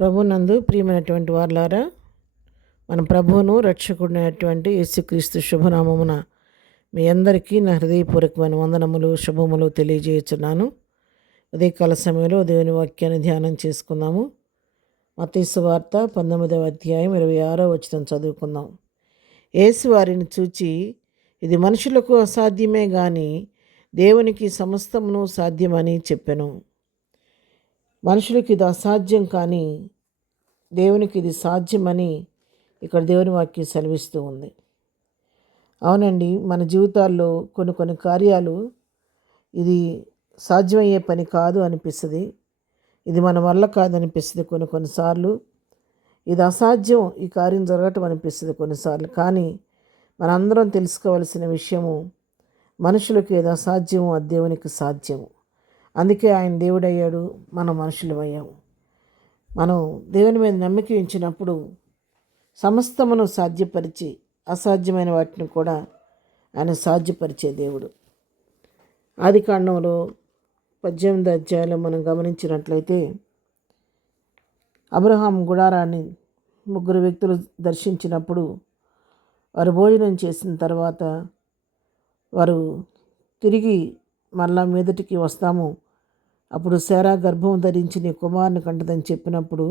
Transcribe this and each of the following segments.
ప్రభునందు ప్రియమైనటువంటి వారలారా, మన ప్రభువును రక్షకుడైనటువంటి యేసుక్రీస్తు శుభనామమున మీ అందరికీ నా హృదయపూర్వకమైన వందనములు శుభములు తెలియజేయుచున్నాను. ఉదయకాల సమయంలో దేవుని వాక్యాన్ని ధ్యానం చేసుకుందాము. మత్తయి సువార్త 19వ అధ్యాయం 26వ వచనం చదువుకుందాం. యేసు వారిని చూచి, ఇది మనుషులకు అసాధ్యమే గాని దేవునికి సమస్తమును సాధ్యమని చెప్పెను. మనుషులకి ఇది అసాధ్యం, కానీ దేవునికి ఇది సాధ్యమని ఇక్కడ దేవుని వాక్యం సెలవిస్తూ ఉంది. అవునండి, మన జీవితాల్లో కొన్ని కార్యాలు ఇది సాధ్యమయ్యే పని కాదు అనిపిస్తుంది. ఇది మన వల్ల కాదనిపిస్తుంది కొన్నిసార్లు. ఇది అసాధ్యం, ఈ కార్యం జరగటం అనిపిస్తుంది కొన్నిసార్లు. కానీ మనందరం తెలుసుకోవాల్సిన విషయము, మనుషులకు ఏది అసాధ్యము అది దేవునికి సాధ్యము. అందుకే ఆయన దేవుడయ్యాడు, మనం మనుషులమయ్యాము. మనం దేవుని మీద నమ్మిక ఉంచినప్పుడు సమస్తమును సాధ్యపరిచి అసాధ్యమైన వాటిని కూడా ఆయన సాధ్యపరిచే దేవుడు. ఆదికాండంలో 18వ అధ్యాయంలో మనం గమనించినట్లయితే, అబ్రహాం గుడారాన్ని 3 వ్యక్తులు దర్శించినప్పుడు వారు భోజనం చేసిన తర్వాత వారు తిరిగి మళ్ళా మీదటికి వస్తాము, అప్పుడు శారా గర్భం ధరించి నీ కుమారుని కంటదని చెప్పినప్పుడు,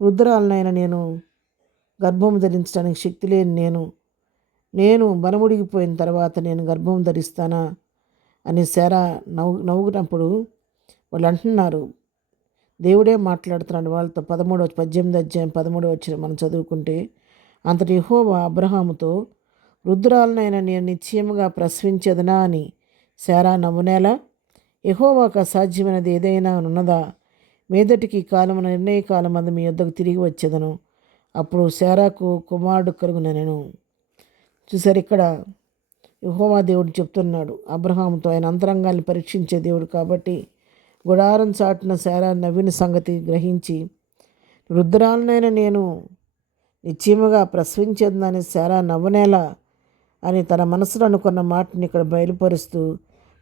వృద్ధురాలనైనా నేను గర్భం ధరించడానికి శక్తి లేని నేను బలముడిగిపోయిన తర్వాత నేను గర్భం ధరిస్తానా అని శారా నవ్వుకున్నప్పుడు వాళ్ళు అంటున్నారు, దేవుడే మాట్లాడుతున్నాడు వాళ్ళతో. 18వ అధ్యాయం 13వ వచనం మనం చదువుకుంటే, అంతటి యెహోవా అబ్రహాముతో, వృద్ధురాలనైనా నేను నిశ్చయముగా ప్రసవించదనా అని శారా నవ్వునేలా, యెహోవాకు అసాధ్యమైనది ఏదైనా ఉన్నదా? మీదటికి కాలమున నిర్ణయ కాలమందు మీ యొద్దకు తిరిగి వచ్చేదను, అప్పుడు శారాకు కుమారుడు కలుగునెను. చూసారు, ఇక్కడ యెహోవా దేవుడు చెప్తున్నాడు అబ్రహాముతో. ఆయన అంతరంగాన్ని పరీక్షించే దేవుడు కాబట్టి గుడారం చాటున శారా నవ్విన సంగతి గ్రహించి, వృద్ధురాలనైనా నేను నిశ్చయముగా ప్రసవించేదని శారా నవ్వనేలా అని తన మనసులో అనుకున్న మాటని ఇక్కడ బయలుపరుస్తూ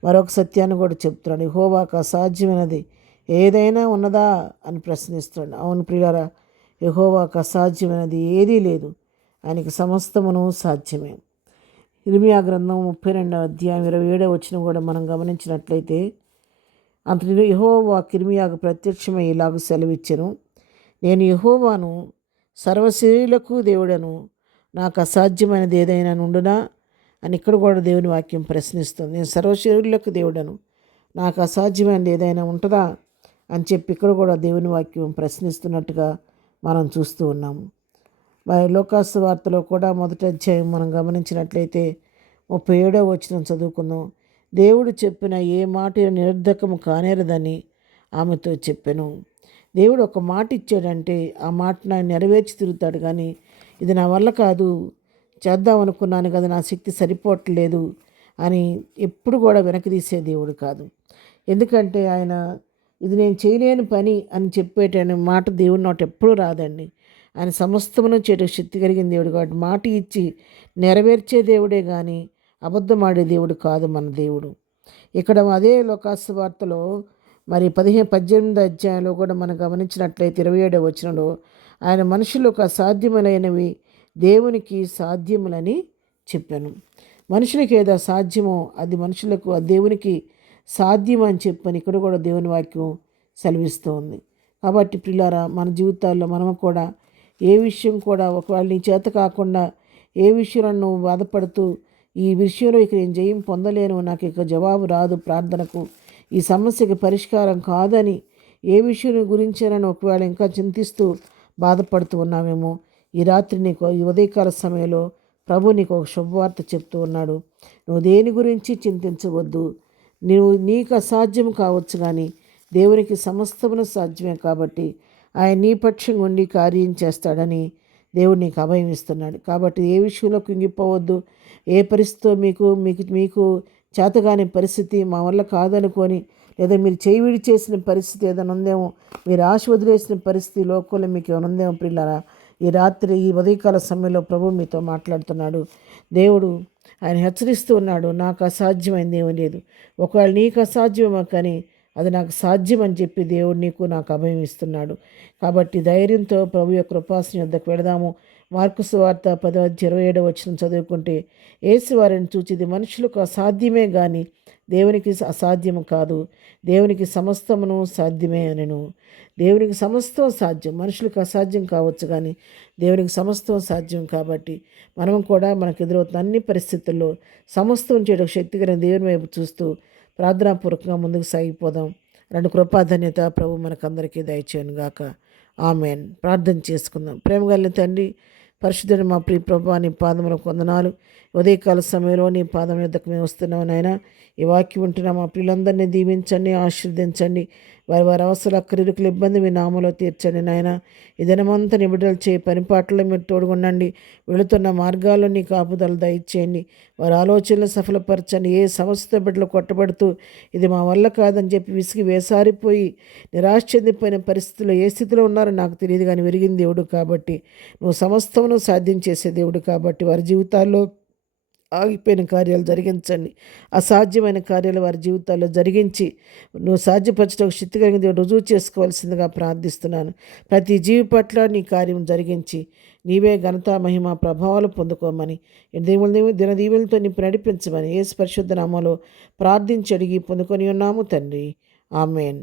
మరొక సత్యాన్ని కూడా చెప్తున్నాడు. యెహోవాకు అసాధ్యమైనది ఏదైనా ఉన్నదా అని ప్రశ్నిస్తున్నాడు. అవును ప్రియులారా, యెహోవాకు అసాధ్యమైనది ఏదీ లేదు, ఆయనకి సమస్తమును సాధ్యమే. ఇర్మియా గ్రంథం 32వ అధ్యాయం 27వ వచనం కూడా మనం గమనించినట్లయితే, అంతటి యెహోవా ఇర్మియాకు ప్రత్యక్షమై ఇలాగ సెలవిచ్చెను, నేను యెహోవాను, సర్వశరీరులకు దేవుడను, నాకు అసాధ్యమైనది ఏదైనా నుండునా అని ఇక్కడ కూడా దేవుని వాక్యం ప్రశ్నిస్తుంది. నేను సర్వశరీరులకు దేవుడను, నాకు అసాధ్యమైనది ఏదైనా ఉంటుందా అని చెప్పి ఇక్కడ కూడా దేవుని వాక్యం ప్రశ్నిస్తున్నట్టుగా మనం చూస్తూ ఉన్నాము. మరి లోకాసు వార్తలో కూడా 1వ అధ్యాయం మనం గమనించినట్లయితే 37వ వచనం చదువుకుందాం. దేవుడు చెప్పిన ఏ మాట నిరర్ధకము కానేరదని ఆమెతో చెప్పాను. దేవుడు ఒక మాట ఇచ్చాడంటే ఆ మాటను ఆయన నెరవేర్చి తిరుగుతాడు. కానీ ఇది నా వల్ల కాదు, చేద్దాం అనుకున్నాను కదా, నా శక్తి సరిపోవట్లేదు అని ఎప్పుడు కూడా వెనక్కి తీసే దేవుడు కాదు. ఎందుకంటే ఆయన ఇది నేను చేయలేని పని అని చెప్పేటని మాట దేవుడి నోట ఎప్పుడూ రాదండి. ఆయన సమస్తమును చేయటం శక్తి కలిగిన దేవుడు కాబట్టి మాట ఇచ్చి నెరవేర్చే దేవుడే కానీ అబద్ధమాడే దేవుడు కాదు మన దేవుడు. ఇక్కడ అదే లోకాసు వార్తలో మరి 18వ అధ్యాయంలో కూడా మనం గమనించినట్లయితే 27వ వచనంలో, ఆయన మనుషులకు అసాధ్యములైనవి దేవునికి సాధ్యములని చెప్పాను. మనుషులకి ఏదో సాధ్యమో అది మనుషులకు దేవునికి సాధ్యం అని చెప్పని ఇక్కడ కూడా దేవుని వాక్యం సెలవిస్తూ ఉంది. కాబట్టి ప్రియులారా, మన జీవితాల్లో మనము కూడా ఏ విషయం కూడా ఒకవేళ నీ చేత కాకుండా ఏ విషయంలో నువ్వు బాధపడుతూ ఈ విషయంలో ఇక నేను జయం పొందలేను, నాకు ఇక జవాబు రాదు, ప్రార్థనకు ఈ సమస్యకి పరిష్కారం కాదని ఏ విషయం గురించేనని ఒకవేళ ఇంకా చింతిస్తూ బాధపడుతూ ఉన్నామేమో, ఈ రాత్రి నీకు ఈ ఉదయకాల సమయంలో ప్రభు నీకు ఒక శుభవార్త చెప్తూ ఉన్నాడు. నువ్వు దేని గురించి చింతించవద్దు. నీకు అసాధ్యం కావచ్చు, కానీ దేవునికి సమస్తమును సాధ్యమే. కాబట్టి ఆయన నీ పక్షం ఉండి కార్యం చేస్తాడని దేవుడు నీకు అభయం ఇస్తున్నాడు. కాబట్టి ఏ విషయంలో కుంగిపోవద్దు. ఏ పరిస్థితితో మీకు చేతగాని పరిస్థితి మా వల్ల కాదనుకొని, లేదా మీరు చేయి చేసిన పరిస్థితి ఏదైనా ఉందేమో, మీరు ఆశ వదిలేసిన పరిస్థితి లోకంలో మీకు ఏమైనా ఉందేమో ప్రియులారా, ఈ రాత్రి ఈ ఉదయకాల సమయంలో ప్రభు మీతో మాట్లాడుతున్నాడు. దేవుడు ఆయన హెచ్చరిస్తూ ఉన్నాడు, నాకు అసాధ్యమైంది ఏమీ లేదు. ఒకవేళ నీకు అసాధ్యమేమో, కానీ అది నాకు సాధ్యం అని చెప్పి దేవుడు నీకు నాకు అభయం ఇస్తున్నాడు. కాబట్టి ధైర్యంతో ప్రభు యొక్క కృపాసనం యొద్దకు వెళదాము. మార్కు సువార్త 10:27 చదువుకుంటే, యేసు వారిని చూచి, ఇది మనుషులకు అసాధ్యమే గాని దేవునికి అసాధ్యము కాదు, దేవునికి సమస్తమును సాధ్యమే అనెను. దేవునికి సమస్తం సాధ్యం. మనుషులకు అసాధ్యం కావచ్చు కానీ దేవునికి సమస్తం సాధ్యం. కాబట్టి మనం కూడా మనకు ఎదురవుతున్న అన్ని పరిస్థితుల్లో సమస్తం చేయడం శక్తి కలిగిన దేవుని వైపు చూస్తూ ప్రార్థనాపూర్వకంగా ముందుకు సాగిపోదాం. రెండు కృపాధన్యత ప్రభు మనకందరికీ దయచేయను గాక. ఆమెన్. ప్రార్థన చేసుకుందాం. ప్రేమ కలిగిన తండ్రి, పరిశుద్ధుడు మా ప్రియ ప్రభు, నీ పాదములకు వందనాలు. ఉదయకాల సమయంలో నీ పాదం యొద్దకు మేము వస్తున్నాం నాయన. ఈ వాక్యం ఉంటున్న మా పిల్లలందరినీ దీవించండి, ఆశీర్వదించండి. వారి వారి అవసరాల అక్కరికుల ఇబ్బంది మీ నామలో తీర్చండి నాయన. ఈ దినమంతా నిబిడలు చేయి, పనిపాట్లలో మీరు తోడుగుండండి. వెళుతున్న మార్గాల్లో నీ కాపుదలు దయచేయండి. వారి ఆలోచనలు సఫలపరచండి. ఏ సమస్యతో బిడ్డలు కొట్టబడుతూ ఇది మా వల్ల కాదని చెప్పి విసిగి వేసారిపోయి నిరాశ చెందిపోయిన పరిస్థితుల్లో ఏ స్థితిలో ఉన్నారో నాకు తెలియదు, కానీ విరిగిన దేవుడు కాబట్టి, నువ్వు సమస్తమును సాధ్యం చేసే దేవుడు కాబట్టి వారి జీవితాల్లో ఆగిపోయిన కార్యాలు జరిగించండి. అసాధ్యమైన కార్యాలు వారి జీవితాల్లో జరిగించి నువ్వు సాధ్యపరచడం శక్తి కలిగిన దేవుడు రుజువు చేసుకోవాల్సిందిగా ప్రార్థిస్తున్నాను. ప్రతి జీవి పట్ల నీ కార్యం జరిగించి నీవే ఘనత, మహిమ, ప్రభావాలు పొందుకోమని, దినదీవులతో నింపి నడిపించమని యేసు పరిశుద్ధ నామములో ప్రార్థించి అడిగి పొందుకొని ఉన్నాము తండ్రి. ఆమెన్.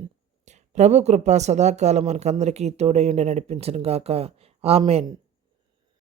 ప్రభు కృప సదాకాలం మనకందరికీ తోడయుండి నడిపించను గాక. ఆమెన్.